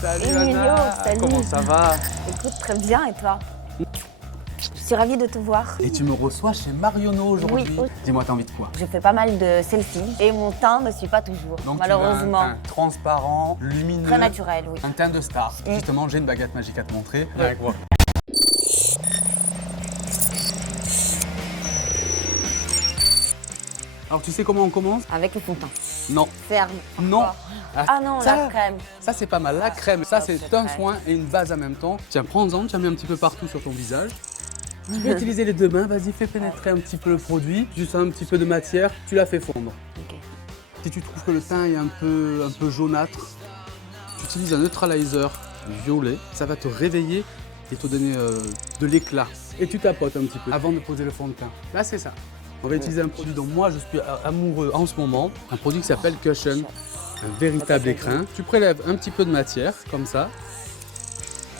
Salut Emilio, Anna, salut. comment ça va? Écoute, très bien, et toi? Je suis ravie de te voir. Et tu me reçois chez Marionneau aujourd'hui. Oui. Dis-moi, t'as envie de quoi? Je fais pas mal de selfies et mon teint ne suit pas toujours, Donc malheureusement. tu as un teint transparent, lumineux. Très naturel, oui. Un teint de star. Justement, j'ai une baguette magique à te montrer. Viens avec moi. Alors tu sais comment on commence? Avec le fond de teint. Non. Ferme. Non. Ah non, ça, la crème. Ça c'est pas mal, la crème. Ça c'est c'est un vrai. soin et une base en même temps. Tiens, prends-en, tu as mis un petit peu partout sur ton visage. Tu peux utiliser les deux mains, vas-y, fais pénétrer un petit peu le produit. Juste un petit peu de matière, tu la fais fondre. Ok. Si tu trouves que le teint est un peu jaunâtre, tu utilises un neutralizer violet. Ça va te réveiller et te donner de l'éclat. Et tu tapotes un petit peu avant de poser le fond de teint. Là, c'est ça. On va utiliser un produit dont moi je suis amoureux en ce moment. Un produit qui s'appelle Cushion. Un véritable écrin. Tu prélèves un petit peu de matière, comme ça,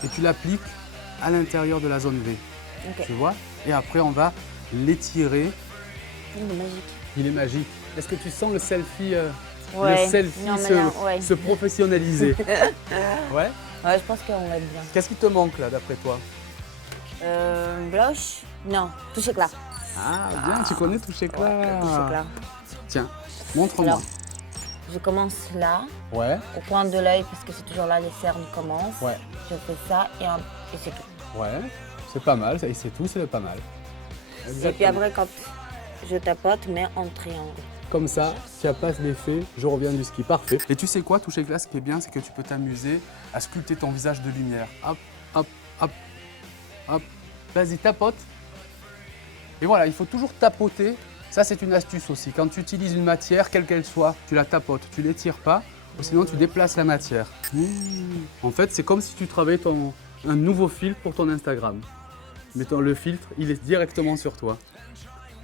et tu l'appliques à l'intérieur de la zone V. Ok. Tu vois? Et après, on va l'étirer. Il est magique. Il est magique. Est-ce que tu sens le selfie, Ouais. le selfie Non, mais là, ouais. se professionnaliser? Ouais. Ouais, je pense qu'on va être bien. Qu'est-ce qui te manque là, d'après toi? Blush? Non, touche éclat. Ah, bien, tu connais Touche Éclat. Touche éclat. Tiens, montre-moi. Alors, je commence là, Ouais, au coin de l'œil, parce que c'est toujours là les cernes commencent. ouais, Je fais ça et c'est tout. ouais. C'est pas mal, et c'est tout, c'est pas mal. Et puis après, quand je tapote, mais en triangle. Comme ça, si elle passe l'effet, je reviens du ski. Parfait. Et tu sais quoi, Touche Éclat, ce qui est bien, c'est que tu peux t'amuser à sculpter ton visage de lumière. Hop, hop, hop, hop. Vas-y, tapote. Et voilà, il faut toujours tapoter. Ça, c'est une astuce aussi. Quand tu utilises une matière, quelle qu'elle soit, tu la tapotes, tu l'étires pas, ou sinon tu déplaces la matière. En fait, c'est comme si tu travaillais un nouveau filtre pour ton Instagram. Mais le filtre, il est directement sur toi.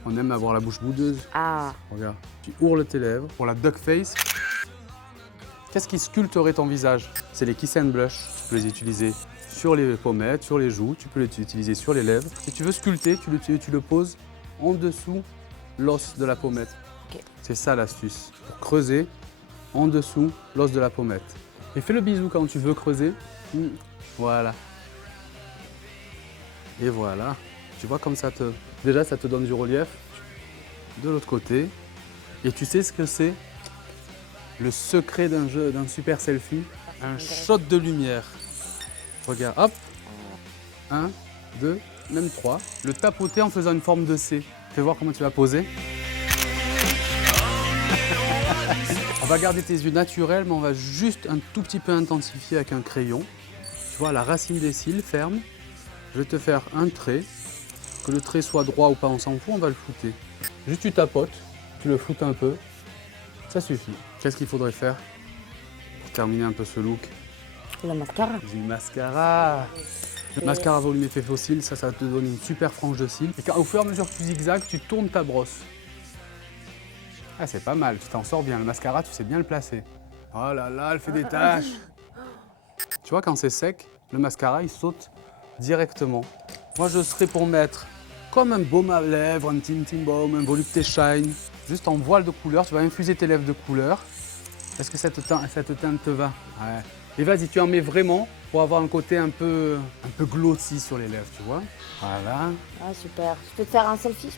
On aime avoir la bouche boudeuse. Ah, Regarde, tu ourles tes lèvres. Pour la duck face, qu'est-ce qui sculpterait ton visage? C'est les kiss and blush. Tu peux les utiliser sur les pommettes, sur les joues, tu peux les utiliser sur les lèvres. Si tu veux sculpter, tu le poses en dessous l'os de la pommette. Ok. C'est ça l'astuce. Pour creuser en dessous l'os de la pommette. Et fais le bisou quand tu veux creuser. Voilà. Et voilà. Tu vois comme ça déjà ça te donne du relief. De l'autre côté. Et tu sais ce que c'est? Le secret d'un super selfie? Un shot de lumière. Regarde, hop. 1, 2, même 3. Le tapoter en faisant une forme de C. Fais voir comment tu vas poser. On va garder tes yeux naturels, mais on va juste un tout petit peu intensifier avec un crayon. Tu vois, la racine des cils ferme. Je vais te faire un trait. Que le trait soit droit ou pas, on s'en fout, on va le flouter. Juste tu tapotes, tu le floutes un peu. Ça suffit. Qu'est-ce qu'il faudrait faire pour terminer un peu ce look? le mascara. Du mascara. Le mascara volume effet fossile, ça te donne une super frange de cils. Et au fur et à mesure que tu zigzags, tu tournes ta brosse. Ah, c'est pas mal, tu t'en sors bien. Le mascara, tu sais bien le placer. Oh là là, elle fait des taches. Tu vois, quand c'est sec, le mascara, il saute directement. Moi, je serais pour mettre comme un baume à lèvres, un tinting balm, un volupté shine. Juste en voile de couleur, tu vas infuser tes lèvres de couleur. Est-ce que cette teinte te va? Ouais. Et vas-y, tu en mets vraiment pour avoir un côté un peu glossy sur les lèvres, tu vois. Voilà. Ah, super. Je peux te faire un selfie?